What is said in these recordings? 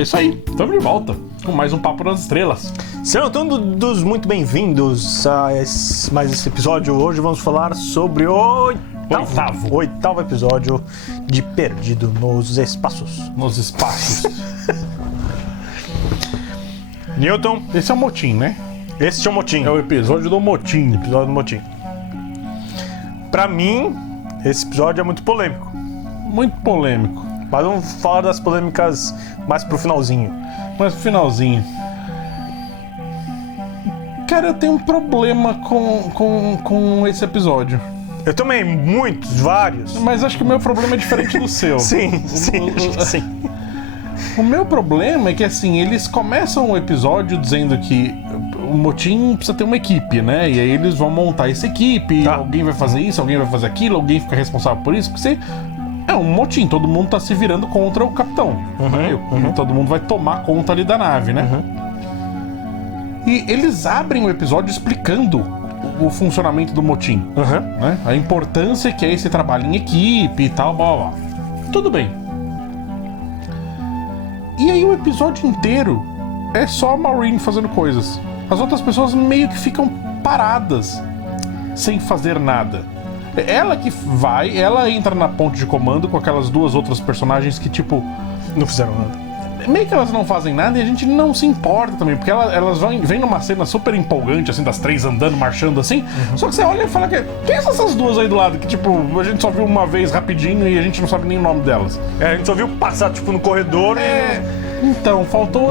É isso aí, estamos de volta com mais um Papo nas Estrelas. Sejam todos muito bem-vindos a mais esse episódio. Hoje vamos falar sobre o oitavo episódio de Perdido nos Espaços. Nos espaços. Newton, Esse é o motim, né? esse é o motim. É o episódio do motim. Episódio do motim. Pra mim, esse episódio é muito polêmico. Muito polêmico. Mas vamos falar das polêmicas mais pro finalzinho. Mas no finalzinho. Cara, eu tenho um problema com esse episódio. Eu também, muitos, vários. Mas acho que o meu problema é diferente do seu. Sim. O meu problema é que, assim, eles começam o episódio dizendo que o motim precisa ter uma equipe, né? E aí eles vão montar essa equipe, alguém vai fazer isso, alguém vai fazer aquilo, alguém fica responsável por isso, porque é um motim, todo mundo tá se virando contra o capitão. Né? Todo mundo vai tomar conta ali da nave, né? E eles abrem o episódio explicando o funcionamento do motim, né? A importância que é esse trabalho em equipe e tal, blá blá blá. Tudo bem. E aí o episódio inteiro é só a Maureen fazendo coisas. As outras pessoas meio que ficam paradas, sem fazer nada. Ela que vai, ela entra na ponte de comando com aquelas duas outras personagens que, tipo, Não fizeram nada. meio que elas não fazem nada e a gente não se importa também, porque elas vêm numa cena super empolgante, assim, das três andando, marchando assim, só que você olha e fala que quem são essas duas aí do lado, que, tipo, a gente só viu uma vez rapidinho e a gente não sabe nem o nome delas. A gente só viu passar, tipo, no corredor Então, faltou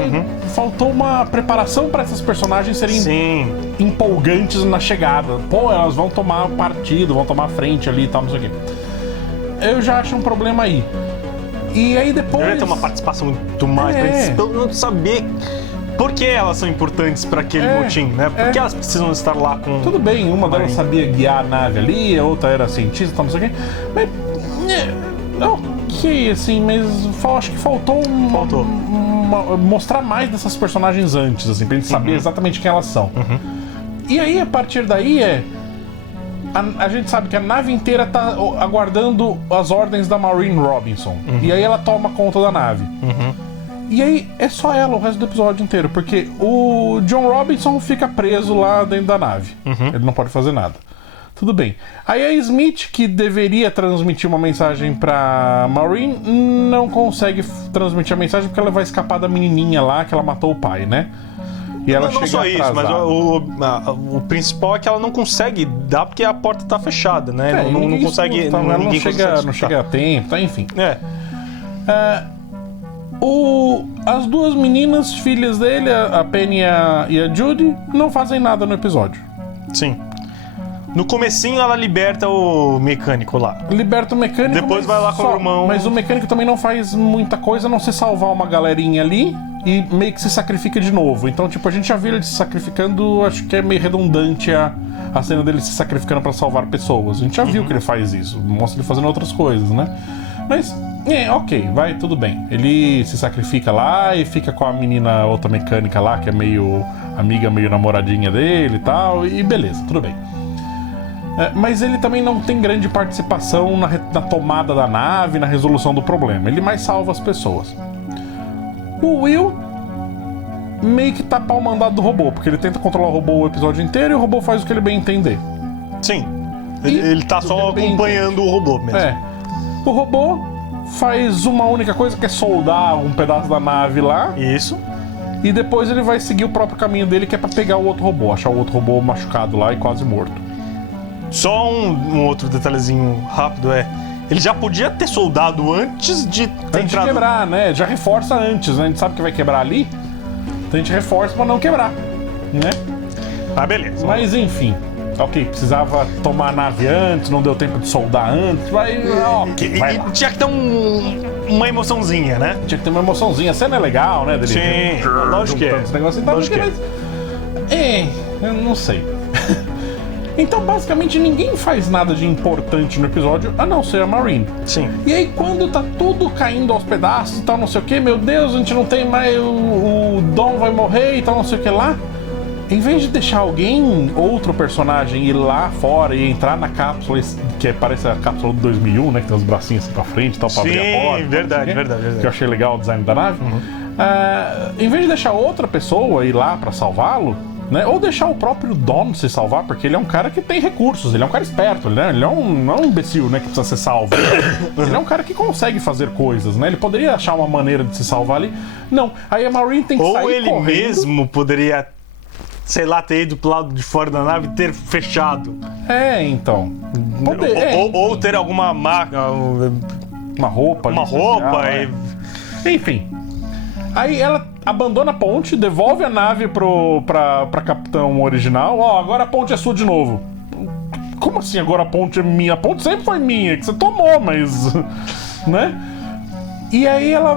uma preparação pra essas personagens serem Sim. empolgantes na chegada. Pô, elas vão tomar partido, vão tomar frente ali e tal, não sei o quê. Eu já acho um problema aí. E aí depois... Deve ter uma participação muito mais pra gente pelo menos saber por que elas são importantes pra aquele motim, né? Por que elas precisam estar lá com... Tudo bem, uma delas sabia guiar a nave ali, a outra era cientista, tal, não sei o quê. Mas... ok, assim, mas acho que faltou mostrar mais dessas personagens antes, assim, pra gente saber exatamente quem elas são. E aí, a partir daí, a gente sabe que a nave inteira tá aguardando as ordens da Maureen Robinson. E aí ela toma conta da nave. E aí é só ela o resto do episódio inteiro, porque o John Robinson fica preso lá dentro da nave. Ele não pode fazer nada. Tudo bem. Aí a Smith, que deveria transmitir uma mensagem pra Maureen, não consegue transmitir a mensagem porque ela vai escapar da menininha lá que ela matou o pai, né? E ela não só isso, mas o principal é que ela não consegue dar porque a porta tá fechada, né? Não consegue. Ela não chega a tempo, tá? Enfim. As duas meninas, filhas dele, a Penny e a Judy, não fazem nada no episódio. Sim. No comecinho ela liberta o mecânico lá. Liberta o mecânico. Depois vai lá com o irmão. Mas o mecânico também não faz muita coisa, a não se salvar uma galerinha ali e meio que se sacrifica de novo. Então, tipo, a gente já viu ele se sacrificando, acho que é meio redundante a cena dele se sacrificando pra salvar pessoas. A gente já viu que ele faz isso, mostra ele fazendo outras coisas, né? Mas, ok, vai, tudo bem. Ele se sacrifica lá e fica com a menina, outra mecânica lá, que é meio amiga, meio namoradinha dele e tal, e beleza, tudo bem. Mas ele também não tem grande participação na tomada da nave, na resolução do problema. Ele mais salva as pessoas. O Will meio que tá pau mandado do robô, porque ele tenta controlar o robô o episódio inteiro e o robô faz o que ele bem entender. Sim. Ele tá só acompanhando o robô mesmo. O robô faz uma única coisa, que é soldar um pedaço da nave lá. Isso. E depois ele vai seguir o próprio caminho dele, que é pra pegar o outro robô, achar o outro robô machucado lá e quase morto. Só um outro detalhezinho rápido ele já podia ter soldado antes de ter entrado... quebrar, né? Já reforça antes, né? A gente sabe que vai quebrar ali, então a gente reforça pra não quebrar, né? Beleza. Mas enfim, ok, precisava tomar a nave antes, não deu tempo de soldar antes, vai lá. Tinha que ter uma emoçãozinha, né? Tinha que ter uma emoçãozinha, a cena é legal, né? Dele lógico que é. Lógico que é. Eu não sei. Então, basicamente, ninguém faz nada de importante no episódio, a não ser a Maureen. Sim. E aí, quando tá tudo caindo aos pedaços e tal, não sei o que, meu Deus, a gente não tem mais, o Dom vai morrer e tal, não sei o que lá. Em vez de deixar alguém, outro personagem, ir lá fora e entrar na cápsula, que parece a cápsula do 2001, né, que tem os bracinhos assim pra frente e tal, pra abrir a porta. Verdade. Que eu achei legal o design da nave. Em vez de deixar outra pessoa ir lá pra salvá-lo, né? Ou deixar o próprio Dom se salvar, porque ele é um cara que tem recursos, ele é um cara esperto, né? Ele não é um imbecil, né, que precisa ser salvo. Ele é um cara que consegue fazer coisas, né? Ele poderia achar uma maneira de se salvar ali. Não, aí a Marine tem que sair correndo. Ou ele mesmo poderia, sei lá, ter ido pro lado de fora da nave e ter fechado. Então. Ou ter alguma marca, uma roupa. Uma roupa. Enfim. Aí ela abandona a ponte, devolve a nave pra capitão original. Agora a ponte é sua de novo. Como assim agora a ponte é minha? A ponte sempre foi minha, que você tomou, mas... né? E aí ela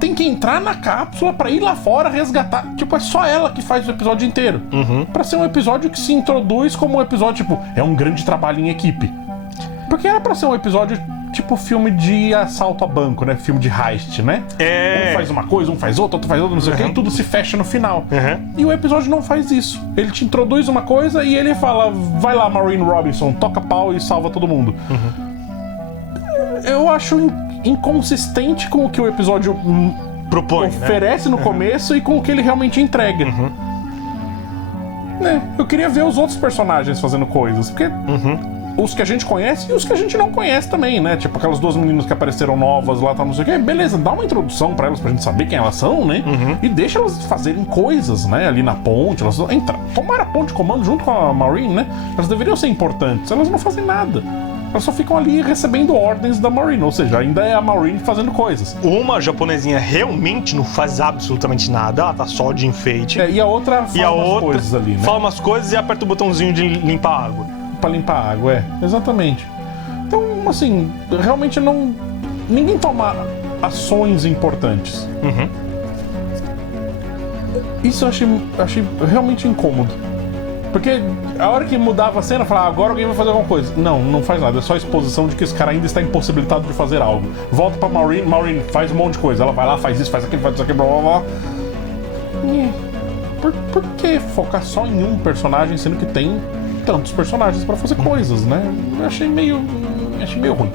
tem que entrar na cápsula pra ir lá fora resgatar. Tipo, é só ela que faz o episódio inteiro. Pra ser um episódio que se introduz como um episódio, tipo, é um grande trabalho em equipe. Porque era pra ser um episódio... tipo filme de assalto a banco, né? Filme de heist, né? Um faz uma coisa, um faz outra, outro faz outra, não sei o que, e tudo se fecha no final. E o episódio não faz isso. Ele te introduz uma coisa e ele fala, vai lá, Maureen Robinson, toca pau e salva todo mundo. Eu acho inconsistente com o que o episódio propõe, oferece no começo e com o que ele realmente entrega. Eu queria ver os outros personagens fazendo coisas, porque... os que a gente conhece e os que a gente não conhece também, né? Tipo, aquelas duas meninas que apareceram novas lá, tá, não sei o que. Beleza, dá uma introdução pra elas, pra gente saber quem elas são, né? E deixa elas fazerem coisas, né? Ali na ponte, elas tomaram a ponte de comando junto com a Marine, né? Elas deveriam ser importantes, elas não fazem nada. Elas só ficam ali recebendo ordens da Marine, ou seja, ainda é a Marine fazendo coisas. Uma japonesinha realmente não faz absolutamente nada, ela tá só de enfeite. E a outra fala umas coisas ali, né? Fala umas coisas e aperta o botãozinho de limpar água. Pra limpar a água, exatamente. Então, assim, realmente ninguém toma ações importantes. Isso eu achei realmente incômodo. Porque a hora que mudava a cena, eu falava, agora alguém vai fazer alguma coisa. Não faz nada, é só a exposição de que esse cara ainda está impossibilitado de fazer algo. Volta pra Maureen faz um monte de coisa. Ela vai lá, faz isso, faz aquilo, blá blá blá. Por que focar só em um personagem, sendo que tem tantos personagens pra fazer coisas, né? Eu achei meio ruim.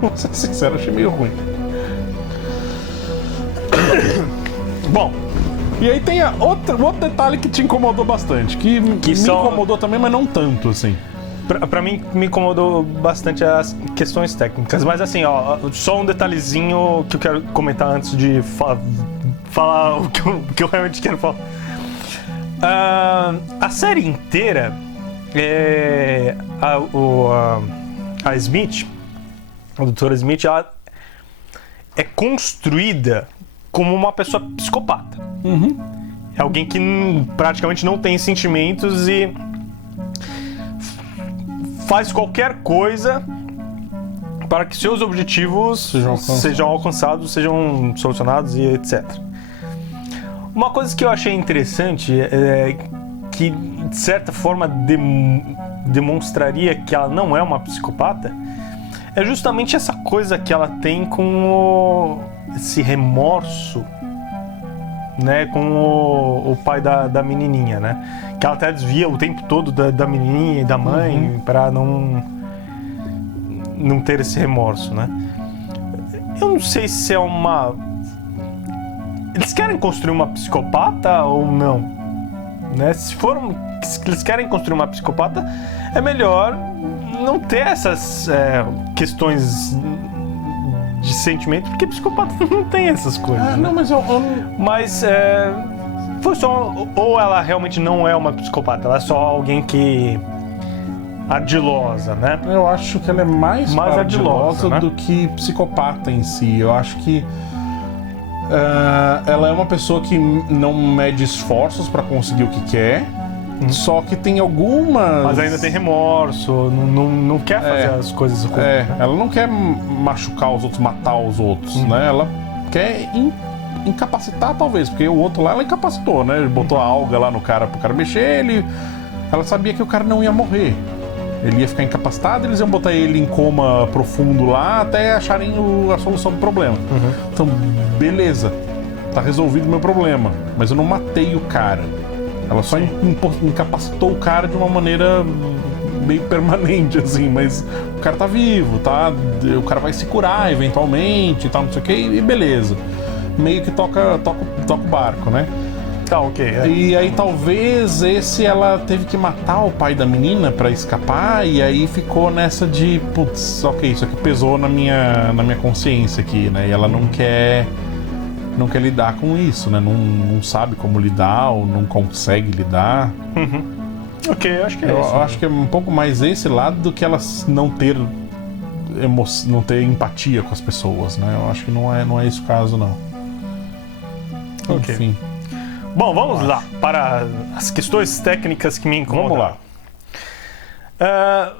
Vou ser sincero, achei meio ruim. Bom, e aí tem outro detalhe que te incomodou bastante, que me incomodou também, mas não tanto, assim. Pra mim, me incomodou bastante as questões técnicas, mas assim, só um detalhezinho que eu quero comentar antes de falar o que eu realmente quero falar. A série inteira, a Smith, a doutora Smith, ela é construída como uma pessoa psicopata. É alguém que praticamente não tem sentimentos e faz qualquer coisa para que seus objetivos sejam alcançados, sejam solucionados e etc. Uma coisa que eu achei interessante é que, de certa forma, demonstraria que ela não é uma psicopata, é justamente essa coisa que ela tem com esse remorso, né, com o pai da menininha, né? Que ela até desvia o tempo todo da menininha e da mãe para não ter esse remorso, né? Eu não sei se é uma... Eles querem construir uma psicopata ou não? Né? Se eles querem construir uma psicopata, é melhor não ter essas questões de sentimento, porque psicopata não tem essas coisas. Não, né? mas foi só... Ou ela realmente não é uma psicopata, ela é só alguém que... ardilosa, né? Eu acho que ela é mais ardilosa, né? do que psicopata em si. Eu acho que ela é uma pessoa que não mede esforços pra conseguir o que quer, só que tem algumas... Mas ainda tem remorso, não quer fazer as coisas... ela não quer machucar os outros, matar os outros, né? Ela quer incapacitar, talvez, porque o outro lá ela incapacitou, né? Ele botou a alga lá no cara pro cara mexer, ela sabia que o cara não ia morrer. Ele ia ficar incapacitado, eles iam botar ele em coma profundo lá até acharem a solução do problema. Então, beleza, tá resolvido o meu problema, mas eu não matei o cara. Ela só incapacitou o cara de uma maneira meio permanente, assim, mas o cara tá vivo, tá? O cara vai se curar eventualmente e tal, não sei o que, e beleza. meio que toca o barco, né? Tá, ok. E aí talvez ela teve que matar o pai da menina pra escapar, e aí ficou nessa de, putz, ok, isso aqui pesou na minha consciência aqui, né? E ela não quer lidar com isso, né? Não sabe como lidar ou não consegue lidar. Ok, eu acho que é Eu isso. acho que é um pouco mais esse lado do que ela não ter empatia com as pessoas, né? Eu acho que não é esse o caso, não. Ok. Enfim. Bom, vamos lá para as questões técnicas que me incomodam. Vamos lá.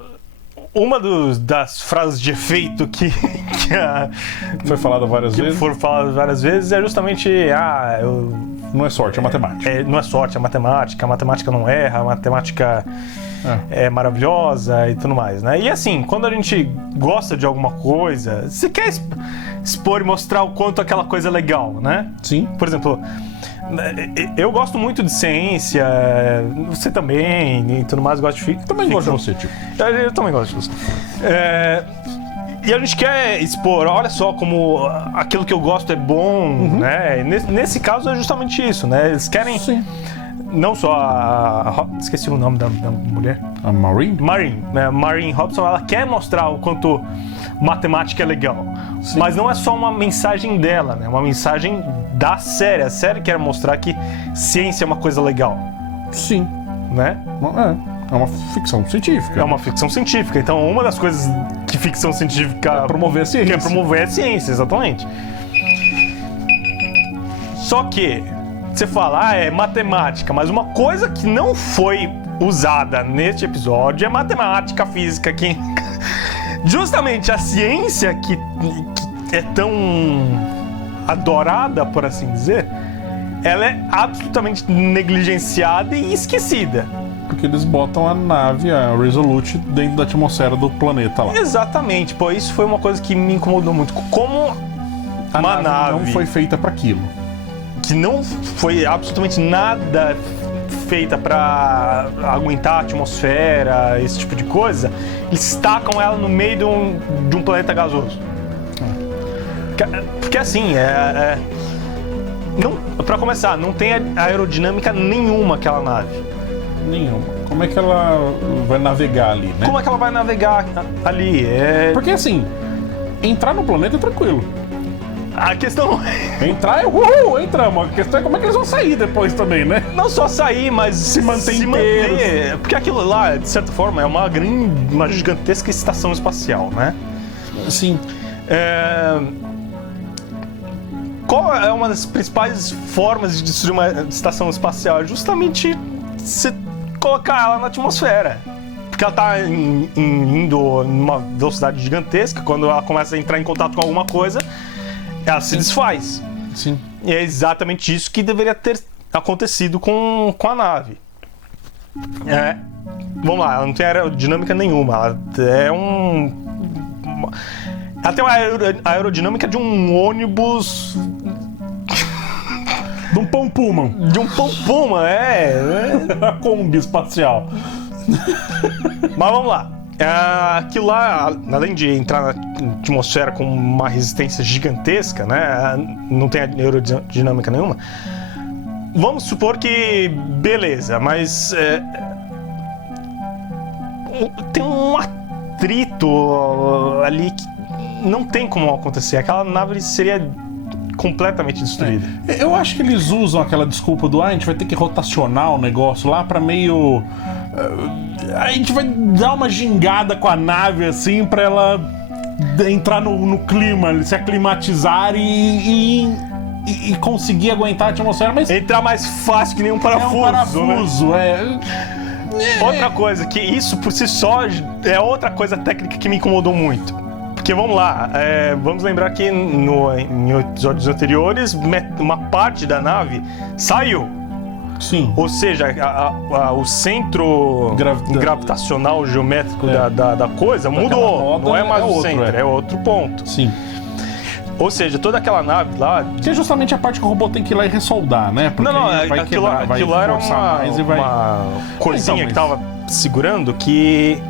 Uma das frases de efeito que Foi falado várias vezes. foram faladas várias vezes é justamente Não é sorte, é matemática. não é sorte, é matemática, a matemática não erra, a matemática é maravilhosa e tudo mais, né? E assim, quando a gente gosta de alguma coisa, você quer expor e mostrar o quanto aquela coisa é legal, né? Sim. Por exemplo, eu gosto muito de ciência, você também, e tudo mais, gosta de ficção. Também gosto de você, tipo. Eu também gosto de você. E a gente quer expor, olha só como aquilo que eu gosto é bom, né? Nesse caso é justamente isso, né? Eles querem Sim. não só esqueci o nome da mulher. A Maureen? Maureen, né? Maureen Hobson, ela quer mostrar o quanto matemática é legal. Sim. Mas não é só uma mensagem dela, né? É uma mensagem da série. A série quer mostrar que ciência é uma coisa legal, Sim. né? É uma ficção científica. É uma ficção científica. Então, uma das coisas que ficção científica promover a ciência. quer promover é a ciência, exatamente. Só que você fala, é matemática, mas uma coisa que não foi usada neste episódio é matemática, física, química. Justamente a ciência que é tão adorada, por assim dizer, ela é absolutamente negligenciada e esquecida. Porque eles botam a nave, a Resolute, dentro da atmosfera do planeta lá. Exatamente, pô, isso foi uma coisa que me incomodou muito. Como uma nave não foi feita para aquilo. que não foi absolutamente nada feita para aguentar a atmosfera, esse tipo de coisa, eles tacam ela no meio de um planeta gasoso. Porque assim, para começar, não tem aerodinâmica nenhuma aquela nave. Nenhuma. Como é que ela vai navegar ali, né? Como é que ela vai navegar ali? Porque assim, entrar no planeta é tranquilo. A questão não é Entrar entramos. A questão é como é que eles vão sair depois também, né? não só sair, mas se manter. Porque aquilo lá, de certa forma, é uma gigantesca estação espacial, né? Sim. Qual é uma das principais formas de destruir uma estação espacial? É justamente você colocar ela na atmosfera. Porque ela tá indo numa velocidade gigantesca, quando ela começa a entrar em contato com alguma coisa, ela se desfaz. Sim. E é exatamente isso que deveria ter acontecido com a nave. Vamos lá, ela não tem aerodinâmica nenhuma. Ela tem uma aerodinâmica de um ônibus. De um pão Puma. De um pão Puma, A Kombi espacial. Mas vamos lá. Aquilo lá, além de entrar na atmosfera com uma resistência gigantesca, né? Não tem aerodinâmica nenhuma. Vamos supor que beleza, mas tem um atrito ali que não tem como acontecer. Aquela nave seria completamente destruída. Eu acho que eles usam aquela desculpa do a gente vai ter que rotacionar o negócio lá pra meio... a gente vai dar uma gingada com a nave assim pra ela entrar no clima, se aclimatizar e conseguir aguentar a atmosfera, mas Entrar mais fácil que nem um parafuso. é um parafuso, né? Outra coisa, que isso por si só é outra coisa técnica que me incomodou muito. Porque vamos lá, vamos lembrar que em episódios anteriores, uma parte da nave saiu. Sim. Ou seja, o centro gravitacional geométrico da coisa mudou. roda Não é mais é o outro, centro, é outro ponto. Sim. Ou seja, toda aquela nave lá. Que é justamente a parte que o robô tem que ir lá e ressoldar, né? Porque vai aquilo quebrar, lá era forçar mais e vai... uma coisinha Então, que tava segurando que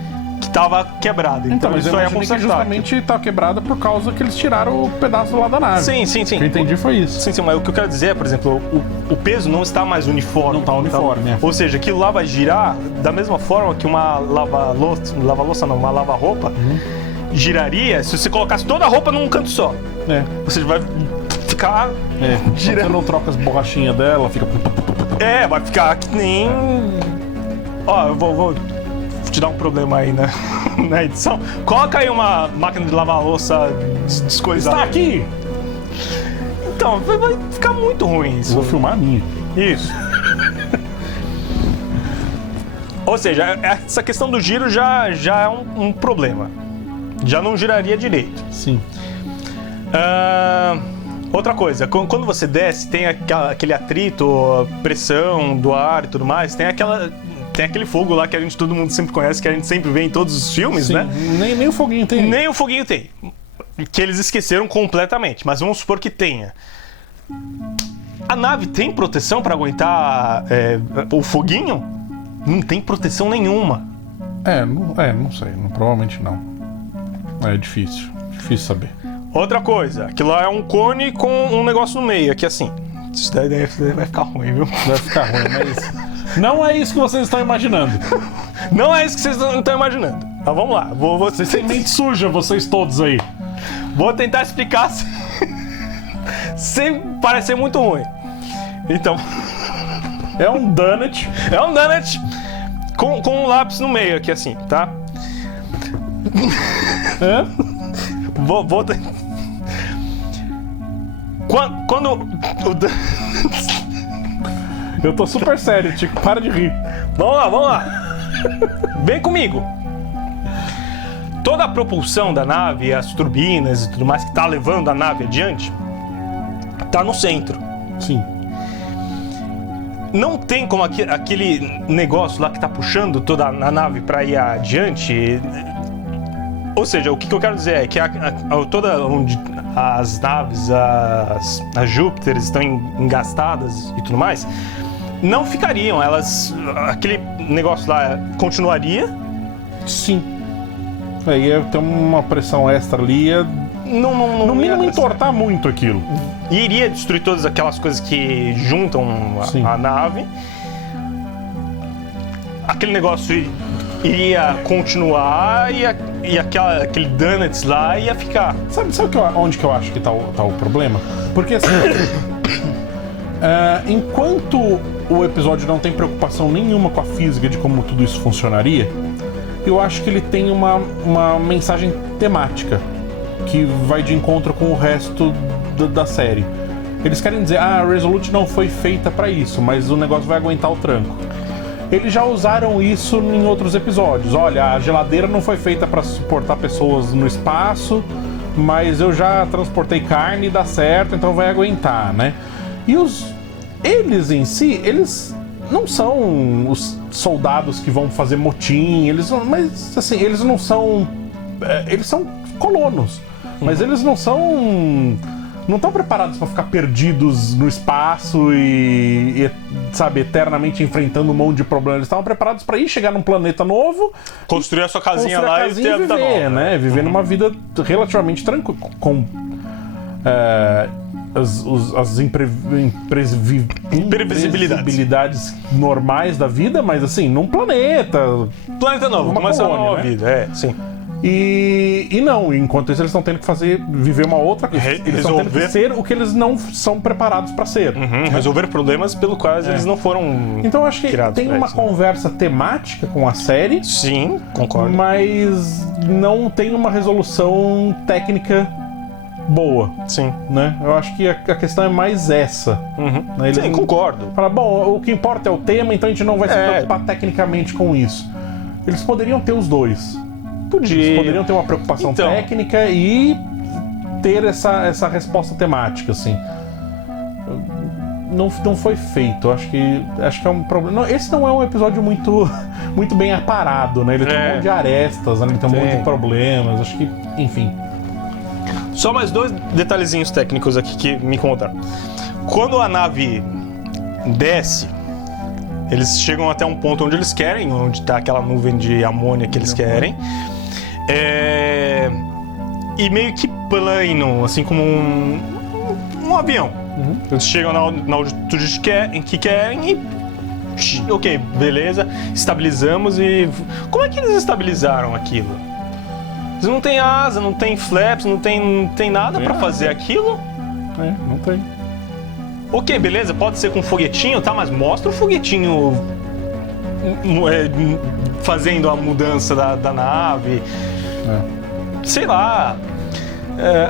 tava quebrada. Então mas isso eu aí é imaginei que consertar. justamente tá quebrada por causa que eles tiraram o pedaço lá da nave. Sim. O que eu entendi foi isso. Sim, mas o que eu quero dizer é, por exemplo, o peso não está mais uniforme. Não tá uniforme, é. Ou seja, aquilo lá vai girar da mesma forma que uma uma lava-roupa giraria se você colocasse toda a roupa num canto só. É. Ou seja, vai ficar Você não troca as borrachinhas dela, fica... vai ficar que nem... Ó, eu vou te dar um problema aí na edição. Coloca aí uma máquina de lavar louça descoisada. Está aqui! Então, vai ficar muito ruim isso. Eu vou filmar a minha. Isso. Ou seja, essa questão do giro já é um problema. Já não giraria direito. Sim. Outra coisa, quando você desce, tem aquele atrito, pressão do ar e tudo mais, tem aquele fogo lá que todo mundo sempre conhece, que a gente sempre vê em todos os filmes, Sim. né? Nem o foguinho tem. Nem o foguinho tem. Que eles esqueceram completamente, mas vamos supor que tenha. A nave tem proteção para aguentar o foguinho? Não tem proteção nenhuma. Não sei. Provavelmente não. É difícil. Difícil saber. Outra coisa, aquilo lá é um cone com um negócio no meio, aqui assim. Isso daí vai ficar ruim, viu? Vai ficar ruim, mas... Não é isso que vocês estão imaginando. Não é isso que vocês estão imaginando. Mas vamos lá. Vocês têm mente suja, vocês todos aí. Vou tentar explicar sem parecer muito ruim. Então... É um donut. É um donut com um lápis no meio aqui assim, tá? É? Vou Quando Eu tô super sério, Tico. Para de rir. Vamos lá. Vem comigo. Toda a propulsão da nave, as turbinas e tudo mais que tá levando a nave adiante, tá no centro. Sim. Não tem como aquele negócio lá que tá puxando toda a nave para ir adiante. Ou seja, o que eu quero dizer é que toda onde as naves, as Júpiter estão engastadas e tudo mais, não ficariam. Aquele negócio lá continuaria. Sim. Ia ter uma pressão extra ali, no mínimo entortar muito aquilo. E iria destruir todas aquelas coisas que juntam a nave. Aquele negócio iria continuar e aquele donuts lá ia ficar. Sabe onde que eu acho que tá o problema? Porque assim, enquanto o episódio não tem preocupação nenhuma com a física de como tudo isso funcionaria, eu acho que ele tem uma mensagem temática que vai de encontro com o resto da série. Eles querem dizer, a Resolute não foi feita pra isso, mas o negócio vai aguentar o tranco. Eles já usaram isso em outros episódios. Olha, a geladeira não foi feita pra suportar pessoas no espaço, mas eu já transportei carne e dá certo, então vai aguentar, né? E eles em si, eles não são os soldados que vão fazer motim, eles não são... Eles são colonos, mas eles não estão preparados para ficar perdidos no espaço e, sabe, eternamente enfrentando um monte de problemas. Eles estavam preparados para chegar num planeta novo, construir a sua casinha lá e ter a vida nova, né? Viver numa vida relativamente tranquila, com as imprevisibilidades normais da vida, mas assim, num planeta novo, começa uma nova vida, sim. E não, enquanto isso eles estão tendo que viver uma outra coisa. Eles estão tendo que ser o que eles não são preparados para ser. Resolver problemas pelos quais eles não foram. Então eu acho que tem uma conversa temática com a série. Sim, concordo. Mas não tem uma resolução técnica boa. Sim. Né? Eu acho que a questão é mais essa. Né? Sim, concordo. Fala, bom, o que importa é o tema, então a gente não vai se preocupar tecnicamente com isso. Eles poderiam ter os dois. Eles poderiam ter uma preocupação técnica e ter essa resposta temática, assim. Não foi feito. Acho que é um problema. Não, esse não é um episódio muito bem aparado, né? Ele tem um monte de arestas, né? Ele tem um monte de problemas. Acho que, enfim. Só mais 2 detalhezinhos técnicos aqui que me contaram. Quando a nave desce, Eles chegam até um ponto onde eles querem, onde tá aquela nuvem de amônia que eles querem. E meio que plano, assim como um avião. Eles chegam na altitude que querem e... Ok, beleza, estabilizamos e... Como é que eles estabilizaram aquilo? Eles não têm asa, não tem flaps, não tem nada pra fazer aquilo? Não tem. Ok, beleza, pode ser com foguetinho, tá? Mas mostra o foguetinho fazendo a mudança da nave. Sei lá.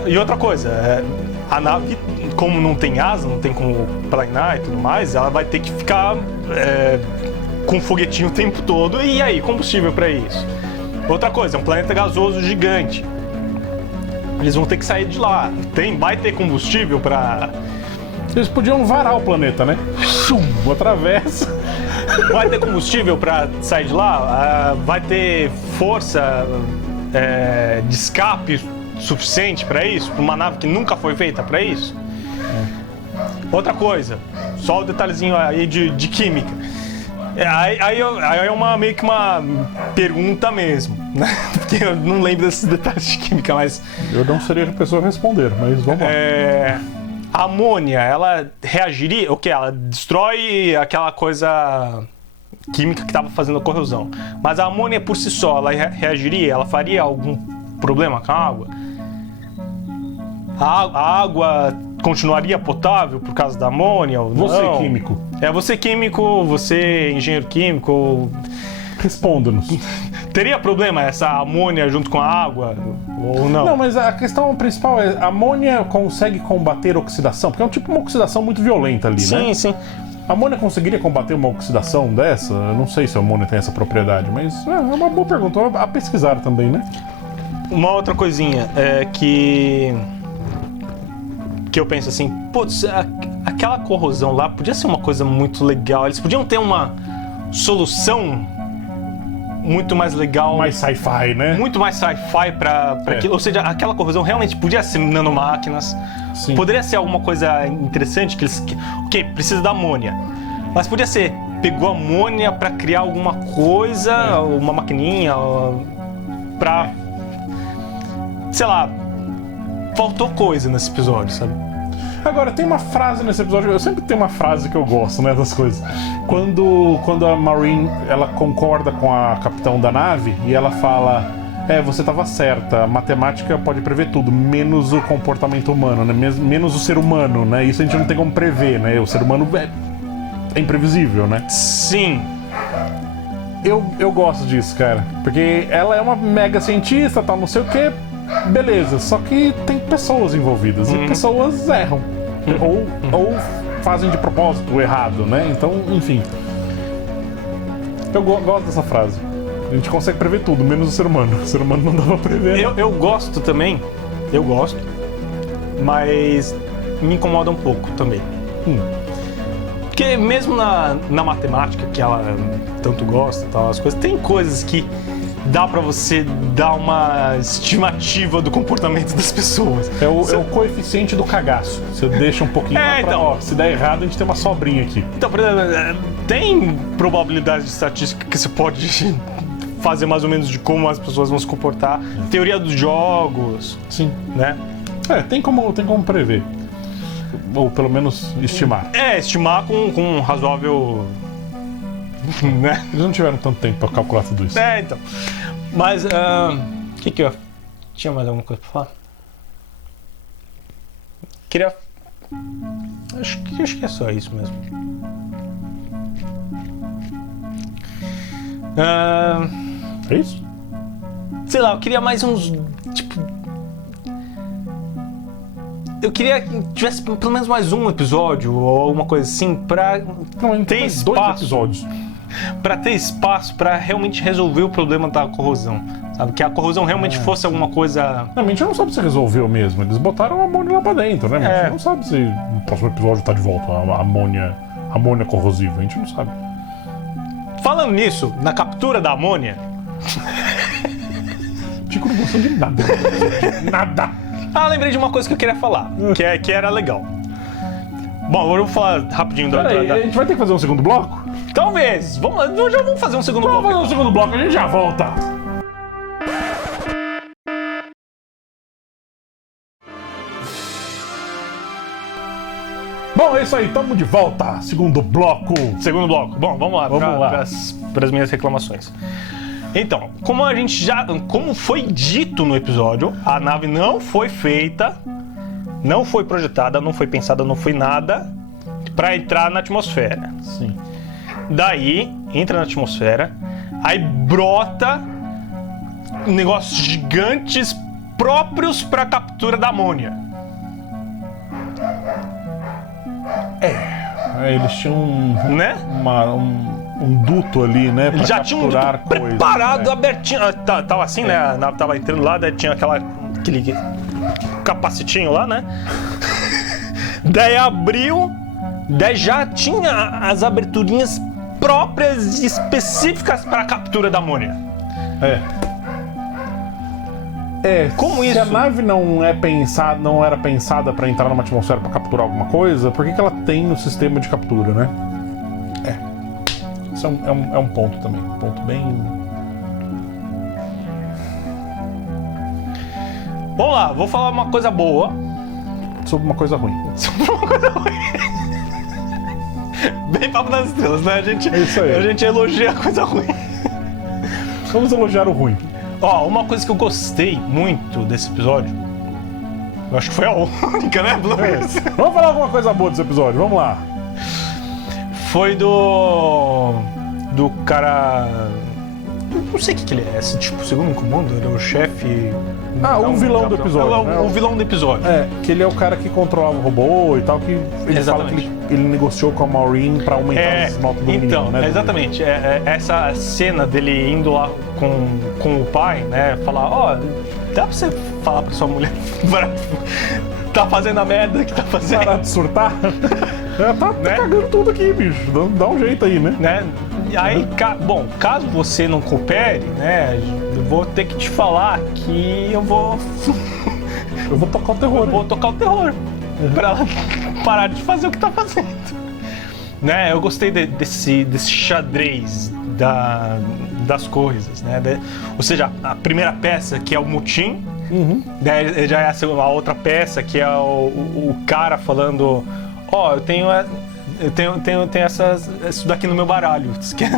E outra coisa, a nave, como não tem asa, não tem como planar e tudo mais, ela vai ter que ficar com foguetinho o tempo todo. E aí, combustível pra isso? Outra coisa, é um planeta gasoso gigante. Eles vão ter que sair de lá. Vai ter combustível pra... Eles podiam varar o planeta, né? Atravessa. Vai ter combustível pra sair de lá? Vai ter força de escape suficiente pra isso? Pra uma nave que nunca foi feita pra isso? Outra coisa, só o detalhezinho aí de química. Aí é meio que uma pergunta mesmo, né? Porque eu não lembro desses detalhes de química, mas... Eu não seria a pessoa a responder, mas vamos lá. A amônia, ela reagiria? O que? Ela destrói aquela coisa química que estava fazendo a corrosão. Mas a amônia por si só, ela reagiria? Ela faria algum problema com a água? A água continuaria potável por causa da amônia ou não? Você químico. Você químico, você engenheiro químico. Responda-nos. Teria problema essa amônia junto com a água ou não? Não, mas a questão principal é: a amônia consegue combater oxidação? Porque é um tipo de uma oxidação muito violenta ali, né? Sim. A amônia conseguiria combater uma oxidação dessa? Eu não sei se a amônia tem essa propriedade, mas é uma boa pergunta a pesquisar também, né? Uma outra coisinha que eu penso assim, putz, aquela corrosão lá podia ser uma coisa muito legal. Eles podiam ter uma solução muito mais legal. Mais sci-fi, né? Muito mais sci-fi pra aquilo. Ou seja, aquela corrosão realmente podia ser nanomáquinas. Sim. Poderia ser alguma coisa interessante que eles... Ok, precisa da amônia. Mas podia ser, pegou amônia pra criar alguma coisa, uma maquininha, pra... Sei lá, faltou coisa nesse episódio, sabe? Agora, tem uma frase nesse episódio, eu sempre tenho uma frase que eu gosto, né, das coisas. Quando a Marine, ela concorda com a capitão da nave e ela fala: você estava certa, a matemática pode prever tudo, menos o comportamento humano, né, menos o ser humano, né, isso a gente não tem como prever, né, o ser humano é imprevisível, né. Sim. Eu gosto disso, cara, porque ela é uma mega cientista, tal, não sei o que. Beleza, só que tem pessoas envolvidas e pessoas erram. Ou fazem de propósito errado, né? Então, enfim. Eu gosto dessa frase. A gente consegue prever tudo, menos o ser humano. O ser humano não dá pra prever. Eu gosto também. Eu gosto. Mas me incomoda um pouco também. Porque mesmo na matemática, que ela tanto gosta, tal, as coisas, tem coisas que dá pra você dar uma estimativa do comportamento das pessoas. É o coeficiente do cagaço. Você deixa um pouquinho lá pra, então, se der errado, a gente tem uma sobrinha aqui. Então, por exemplo, tem probabilidade de estatística que você pode fazer mais ou menos de como as pessoas vão se comportar. Teoria dos jogos. Sim. Né? Tem como prever. Ou pelo menos estimar. Estimar com um razoável... né? Eles não tiveram tanto tempo pra calcular tudo isso. Então. Mas, que eu... Tinha mais alguma coisa pra falar? Queria... Acho que é só isso mesmo. É isso? Sei lá, eu queria mais uns... Tipo... Eu queria que tivesse pelo menos mais um episódio ou alguma coisa assim pra ter espaço. 2 episódios. Pra ter espaço pra realmente resolver o problema da corrosão, sabe? Que a corrosão realmente fosse alguma coisa... Não, a gente não sabe se resolveu mesmo. Eles botaram a amônia lá pra dentro, né? A gente não sabe se no próximo episódio tá de volta a amônia corrosiva. A gente não sabe. Falando nisso, na captura da amônia... Tico não gostou de nada. Nada! Lembrei de uma coisa que eu queria falar, que era legal. Bom, agora eu vou falar rapidinho A gente vai ter que fazer um segundo bloco? Talvez. Já vamos fazer um segundo Vamos bloco. fazer o segundo bloco, a gente já volta. Bom, é isso aí, tamo de volta. Segundo bloco. Segundo bloco. Bom, vamos lá. Vamos lá. Para as minhas reclamações. Então, como foi dito no episódio, a nave não foi feita, não foi projetada, não foi pensada, não foi nada para entrar na atmosfera. Sim. Daí, entra na atmosfera, aí brota negócios gigantes próprios para captura da amônia. Eles tinham Né? um duto ali, né? Pra Já tinha um capturar coisas, preparado, né? abertinho. Tava assim, né? A nave tava entrando lá, daí tinha aquele capacetinho lá, né? Daí abriu, daí já tinha as aberturinhas próprias e específicas para a captura da amônia. Como se isso? a nave não era pensada para entrar numa atmosfera para capturar alguma coisa, por que ela tem no sistema de captura, né? Isso é um ponto também. Um ponto bem. Vamos lá, vou falar uma coisa boa. Sobre uma coisa ruim. Bem papo das estrelas, né? Isso aí. A gente elogia a coisa ruim. Vamos elogiar o ruim. Ó, uma coisa que eu gostei muito desse episódio, eu acho que foi a única, né, Blue? Vamos falar alguma coisa boa desse episódio, vamos lá. Foi do cara... Não sei o que ele é, esse tipo, segundo em comando, ele é o chefe... O vilão do episódio. O vilão do episódio. Que ele é o cara que controlava o robô e tal, que ele fala que ele negociou com a Maureen pra aumentar as notas do menino, né? Exatamente. Essa cena dele indo lá com o pai, né, falar, dá pra você falar pra sua mulher tá fazendo a merda que tá fazendo? Parar de surtar? Tá cagando tudo aqui, bicho. Dá um jeito aí, né? E aí, caso você não coopere, né, eu vou ter que te falar que eu vou tocar o terror. Vou tocar o terror. Pra ela parar de fazer o que tá fazendo. Né, eu gostei desse xadrez das coisas, né? Ou seja, a primeira peça, que é o motim, daí já é a outra peça, que é o cara falando, eu tenho isso daqui no meu baralho. Você quer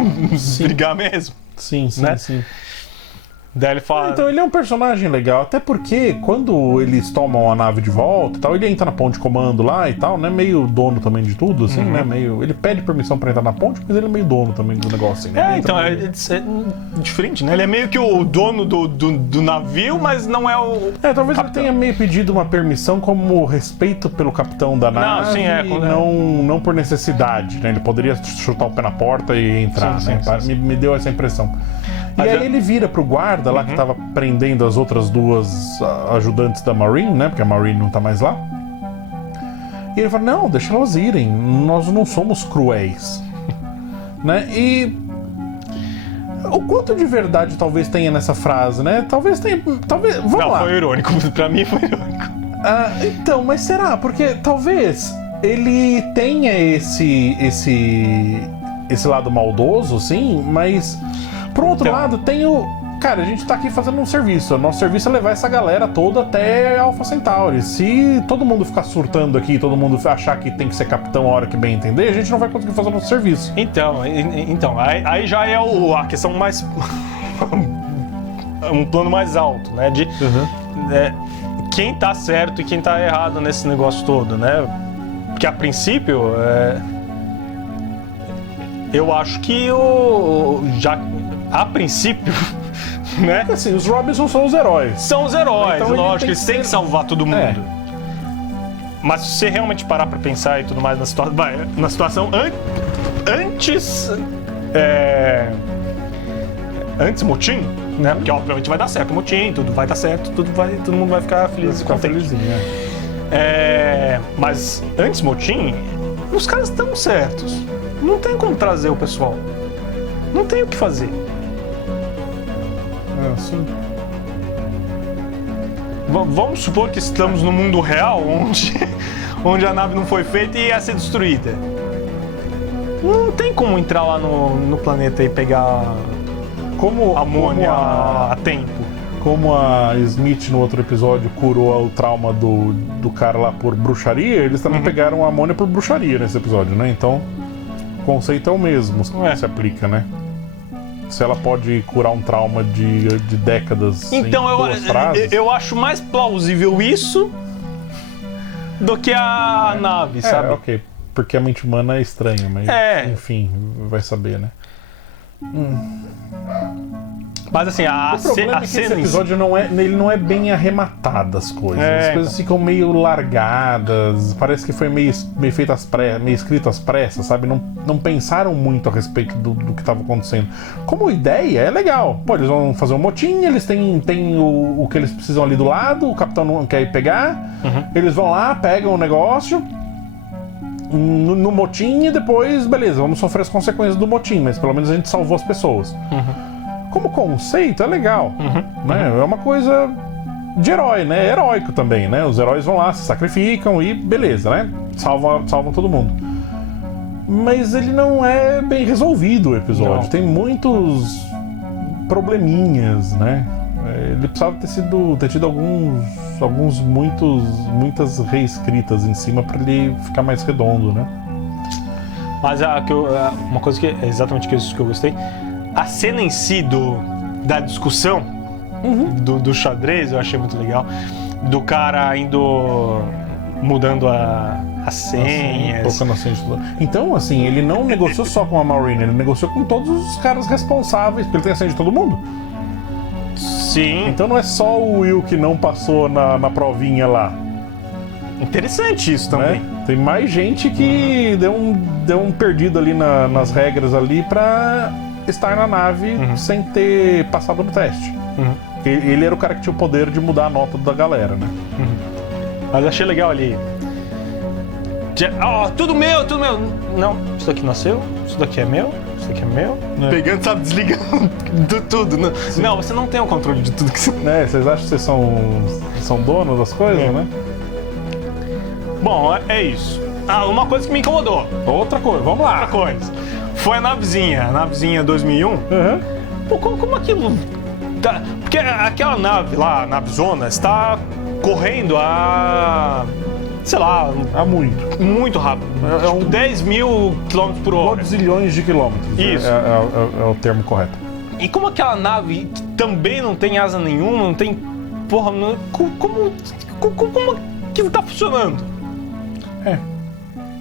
brigar mesmo? Sim, né? sim. Daí ele fala... Então ele é um personagem legal, até porque quando eles tomam a nave de volta e tal, ele entra na ponte de comando lá e tal, né? Meio dono também de tudo, assim, né? Ele pede permissão pra entrar na ponte, mas ele é meio dono também do negócio, assim, né? Então, é diferente, né? Ele é meio que o dono do navio, mas não é o... talvez capitão. ele tenha meio pedido uma permissão como respeito pelo capitão da nave, não por necessidade, né? Ele poderia chutar o pé na porta e entrar, sim, né? sim. Me deu essa impressão. Mas aí ele vira pro guarda lá que tava prendendo as outras duas ajudantes da Maureen, né? Porque a Maureen não tá mais lá. E ele fala, não, deixa elas irem, nós não somos cruéis. Né? E o quanto de verdade talvez tenha nessa frase, né? Talvez tenha... Vamos lá. Não, foi irônico. Pra mim foi irônico. Então, mas será? Porque talvez ele tenha esse lado maldoso, sim, mas... Por outro lado, tem o... Cara, a gente tá aqui fazendo um serviço. O nosso serviço é levar essa galera toda até Alpha Centauri. Se todo mundo ficar surtando aqui, todo mundo achar que tem que ser capitão a hora que bem entender, a gente não vai conseguir fazer o nosso serviço. Então aí já é a questão mais... um plano mais alto, né? De quem tá certo e quem tá errado nesse negócio todo, né? Porque a princípio... eu acho que a princípio, né? Assim, os Robinson são os heróis. São os heróis, então, lógico, eles têm que salvar todo mundo. Mas se você realmente parar pra pensar e tudo mais na situação antes motim, né? Porque obviamente vai dar certo o motim, tudo vai dar certo, todo mundo vai ficar feliz e contente. Mas antes motim, os caras estão certos. Não tem como trazer o pessoal. Não tem o que fazer. Sim. Vamos supor que estamos no mundo real, onde a nave não foi feita e ia ser destruída. Não tem como entrar lá no planeta e pegar amônia a tempo. Como a Smith no outro episódio curou o trauma do cara lá por bruxaria, eles também pegaram a amônia por bruxaria nesse episódio, né? Então, o conceito é o mesmo, se aplica, né? Se ela pode curar um trauma de décadas então, em duas frases. Eu acho mais plausível isso do que a nave, sabe? Ok. Porque a mente humana é estranha, mas enfim, vai saber, né? Mas assim, o problema é que esse episódio ele não é bem arrematado as coisas. As coisas ficam meio largadas, parece que foi meio feito meio escrito às pressas, sabe? Não pensaram muito a respeito do que estava acontecendo. Como ideia, é legal. Pô, eles vão fazer um motim, eles têm o que eles precisam ali do lado, o capitão não quer ir pegar, eles vão lá, pegam o negócio no motim e depois, beleza, vamos sofrer as consequências do motim, mas pelo menos a gente salvou as pessoas. Como conceito é legal, né? É uma coisa de herói, né? É heróico também, né? Os heróis vão lá, se sacrificam e beleza, né? Salvam todo mundo. Mas ele não é bem resolvido o episódio. Não. Tem muitos probleminhas, né? Ele precisava ter tido muitas reescritas em cima para ele ficar mais redondo, né? Mas uma coisa que é exatamente isso que eu gostei. A cena em si da discussão do xadrez eu achei muito legal. Do cara mudando as senhas. Colocando a senha de tudo. Então, assim, ele não negociou só com a Maureen, ele negociou com todos os caras responsáveis, porque ele tem a senha de todo mundo. Sim. Então não é só o Will que não passou na provinha lá. Interessante isso também. Né? Tem mais gente que deu um perdido ali nas regras ali pra estar na nave sem ter passado no teste. Ele era o cara que tinha o poder de mudar a nota da galera, né? Mas achei legal ali. Tudo meu! Não, isso daqui nasceu, isso daqui é meu, isso daqui é meu. Pegando, sabe, desligando tudo. Não, você não tem o controle de tudo que você... Vocês acham que vocês são donos das coisas, né? Bom, é isso. Uma coisa que me incomodou. Outra coisa, vamos lá. Outra coisa. Foi a navezinha 2001. Pô, como aquilo... Tá... Porque aquela nave lá, a navezona, está correndo sei lá... Muito rápido. Tipo, 10 mil quilômetros por hora. Zilhões de quilômetros. Isso. É o termo correto. E como aquela nave que também não tem asa nenhuma, não tem... Porra, como aquilo tá funcionando?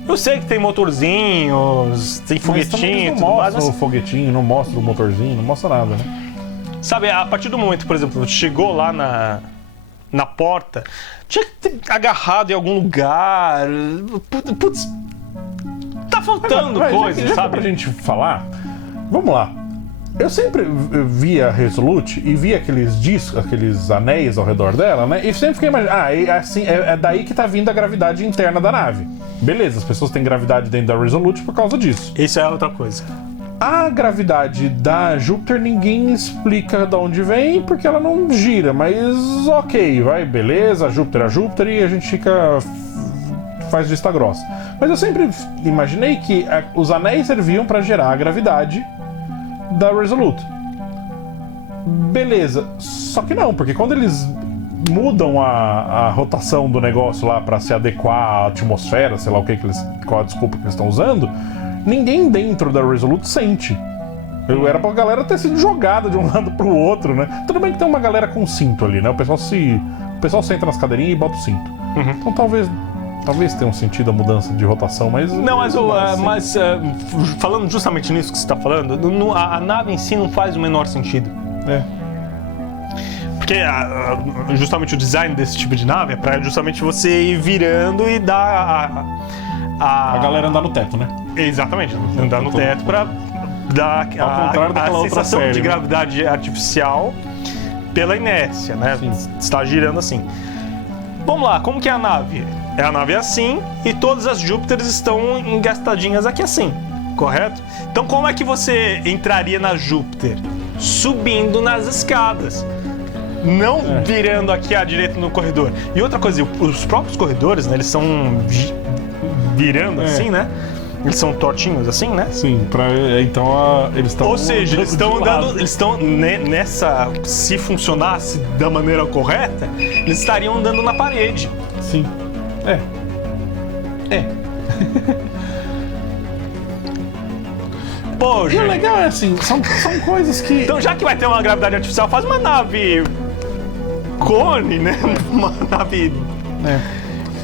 Eu sei que tem motorzinhos, tem foguetinho, não mostra o foguetinho, não mostra o motorzinho, não mostra nada, né? Sabe, a partir do momento, por exemplo, chegou lá na porta, tinha que ter agarrado em algum lugar. Putz, tá faltando coisa, já sabe? Pra gente falar, vamos lá. Eu sempre via a Resolute e via aqueles discos, aqueles anéis ao redor dela, né? E sempre fiquei imaginando, é daí que tá vindo a gravidade interna da nave. Beleza, as pessoas têm gravidade dentro da Resolute por causa disso. Isso é outra coisa. A gravidade da Júpiter ninguém explica de onde vem, porque ela não gira, mas ok, beleza, a Júpiter e a gente faz vista grossa. Mas eu sempre imaginei que os anéis serviam para gerar a gravidade da Resolute. Beleza, só que não, porque quando eles mudam a rotação do negócio lá para se adequar à atmosfera, sei lá qual a desculpa que eles estão usando, ninguém dentro da Resolute sente. Era pra galera ter sido jogada de um lado pro outro, né? Tudo bem que tem uma galera com cinto ali, né? O pessoal senta nas cadeirinhas e bota o cinto. Então talvez tenha um sentido a mudança de rotação, mas... Não, mas falando justamente nisso que você está falando, a nave em si não faz o menor sentido. Porque justamente o design desse tipo de nave é para justamente você ir virando e dar a galera andar no teto, né? Exatamente, andar no teto para dar a sensação de gravidade artificial pela inércia, né? Sim. Está girando assim. Vamos lá, como que é a nave? A nave é assim e todas as Júpiteres estão engastadinhas aqui assim, correto? Então como é que você entraria na Júpiter? Subindo nas escadas, não virando aqui à direita no corredor. E outra coisa, os próprios corredores, né, eles são virando assim, né? Eles são tortinhos assim, né? Sim, então eles estão. Ou seja, eles estão andando. Eles estão nessa. Se funcionasse da maneira correta, eles estariam andando na parede. Sim. É. Pô, E o gente. legal é assim, são coisas que. Então, já que vai ter uma gravidade artificial, faz uma nave cone, né? Uma nave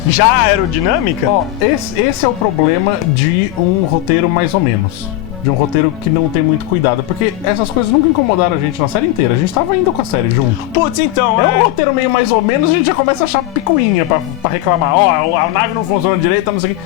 já aerodinâmica. Ó, esse é o problema de um roteiro mais ou menos. De um roteiro que não tem muito cuidado. Porque essas coisas nunca incomodaram a gente na série inteira. A gente tava indo com a série junto. Putz, então, É um roteiro meio mais ou menos, a gente já começa a achar picuinha pra reclamar. Ó, a nave não funciona direito, não sei o quê.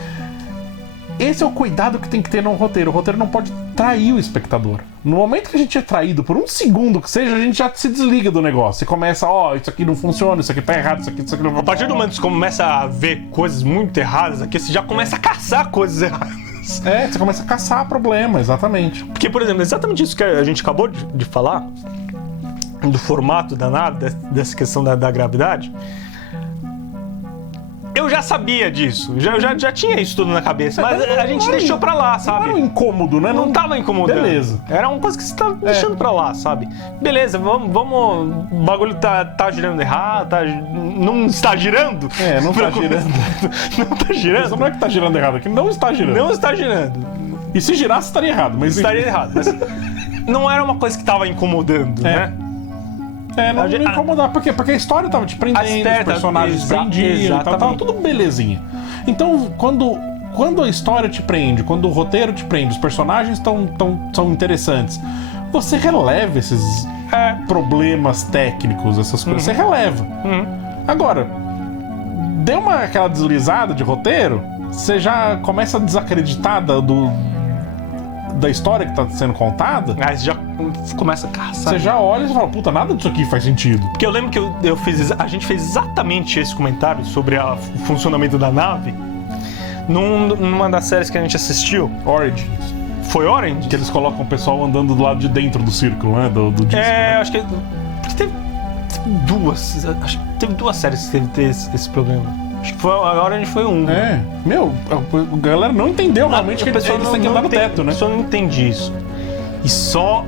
Esse é o cuidado que tem que ter no roteiro. O roteiro não pode trair o espectador. No momento que a gente é traído, por um segundo que seja, a gente já se desliga do negócio. E começa, isso aqui não funciona, isso aqui tá errado, isso aqui não a funciona. partir do momento que você começa a ver coisas muito erradas aqui, você já começa a caçar coisas erradas. Você começa a caçar problema, exatamente. Porque, por exemplo, exatamente isso que a gente acabou de falar, do formato da nave, dessa questão da gravidade. Eu já sabia disso, já tinha isso tudo na cabeça, mas a gente deixou pra lá, sabe? Não era um incômodo, né? Não tava incomodando. Beleza. Era uma coisa que você tá deixando pra lá, sabe? Beleza, vamos. O bagulho tá girando errado, não está girando? Não tá girando. Não tá girando? Não é que tá girando errado aqui, não está girando. Não está girando. E se girasse, estaria errado, mas. Estaria errado, mas não era uma coisa que tava incomodando, né? Não me incomodar. Por quê? Porque a história tava te prendendo, os personagens prendiam, tava tudo belezinha. Então, quando a história te prende, quando o roteiro te prende, os personagens são interessantes, você releva esses problemas técnicos, essas coisas, você releva. Agora, deu aquela deslizada de roteiro, você já começa a desacreditar da história que tá sendo contada. Aí você já começa a caçar. Você já olha e fala, puta, nada disso aqui faz sentido. Porque eu lembro que a gente fez exatamente esse comentário sobre o funcionamento da nave numa das séries que a gente assistiu. Origins. Foi Orange? Que eles colocam o pessoal andando do lado de dentro do círculo, né? Do disco. Né? Acho que teve duas. Acho que teve duas séries que teve esse problema. Acho que foi, a Orange foi um. A galera não entendeu realmente que eles têm que andar no teto, né? A pessoa não entende isso. E só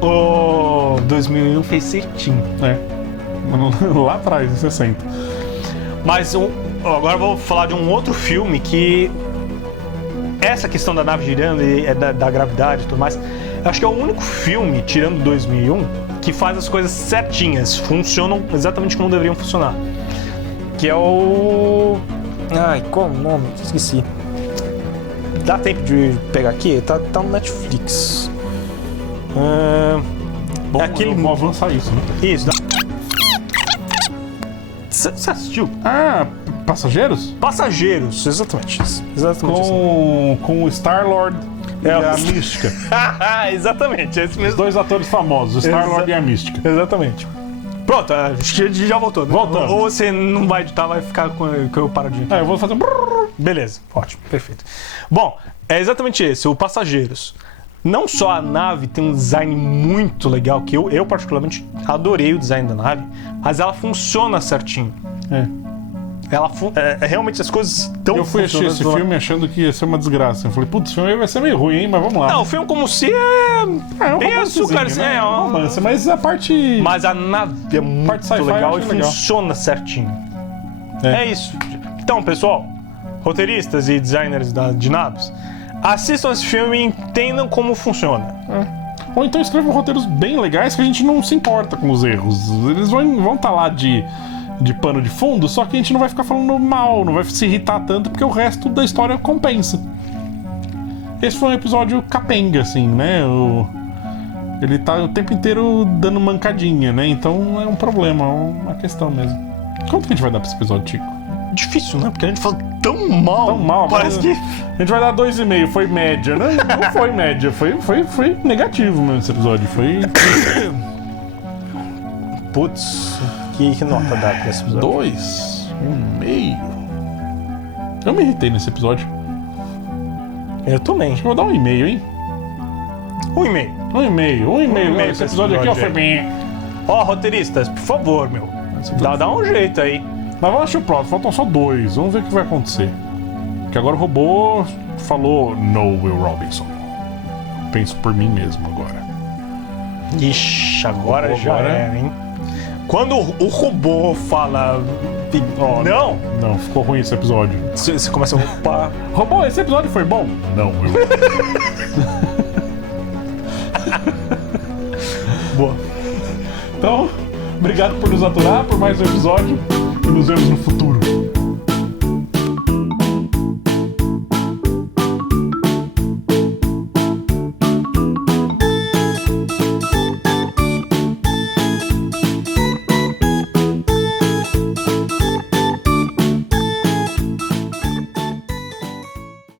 o 2001 fez certinho. Lá atrás, em 60. Mas agora eu vou falar de um outro filme que essa questão da nave girando e da gravidade e tudo mais, eu acho que é o único filme, tirando 2001, que faz as coisas certinhas, funcionam exatamente como deveriam funcionar. Que é o... qual o nome? Esqueci. Dá tempo de pegar aqui? Tá no Netflix. Bom, eu vou avançar isso, né? Isso. Você assistiu? Passageiros? Passageiros, exatamente. Com o Star-Lord e a Mística. Exatamente, é esse mesmo. Os dois atores famosos, o Star-Lord e a Mística. Exatamente. Pronto, a gente já voltou, né? Voltamos. Ou você não vai editar, vai ficar com eu paradinho aqui. Eu vou fazer Beleza, ótimo, perfeito. Bom, é exatamente esse, o Passageiros. Não só a nave tem um design muito legal, que eu particularmente adorei o design da nave, mas ela funciona certinho. Realmente as coisas estão funcionando. Eu fui assistir esse filme achando que ia ser uma desgraça. Eu falei, putz, esse filme vai ser meio ruim, hein? Mas vamos lá. Não, o filme como se um bem açúcar, né? Um romance, mas a parte... Mas a nave é muito legal e funciona certinho. É isso. Então, pessoal, roteiristas e designers de naves, assistam esse filme e entendam como funciona. Ou então escrevam roteiros bem legais que a gente não se importa com os erros. Eles vão estar lá de pano de fundo, só que a gente não vai ficar falando mal, não vai se irritar tanto, porque o resto da história compensa. Esse foi um episódio capenga, assim, né? Ele tá o tempo inteiro dando mancadinha, né? Então é um problema, é uma questão mesmo. Quanto que a gente vai dar pra esse episódio, Chico? Difícil, né? Porque a gente falou tão mal. Parece que... A gente vai dar 2,5, foi média, né? Não foi média, foi negativo mesmo esse episódio. Foi... Putz, que nota dá pra esse episódio? 2,5. Eu me irritei nesse episódio. Eu também. Acho que eu vou dar 1,5, hein? 1,5. 1,5. Esse episódio aqui, ó, foi bem... Ó, roteiristas, por favor, dá um jeito aí. Mas vamos assistir o próximo, faltam só 2. Vamos ver o que vai acontecer. Porque agora o robô falou no, Will Robinson. Penso por mim mesmo agora. Ixi, agora já Agora- era, hein? Quando o robô fala não, Não, ficou ruim esse episódio. você começa a opa. Robô, esse episódio foi bom? Não, Will. Boa. Então, obrigado por nos aturar por mais um episódio e nos vemos no futuro.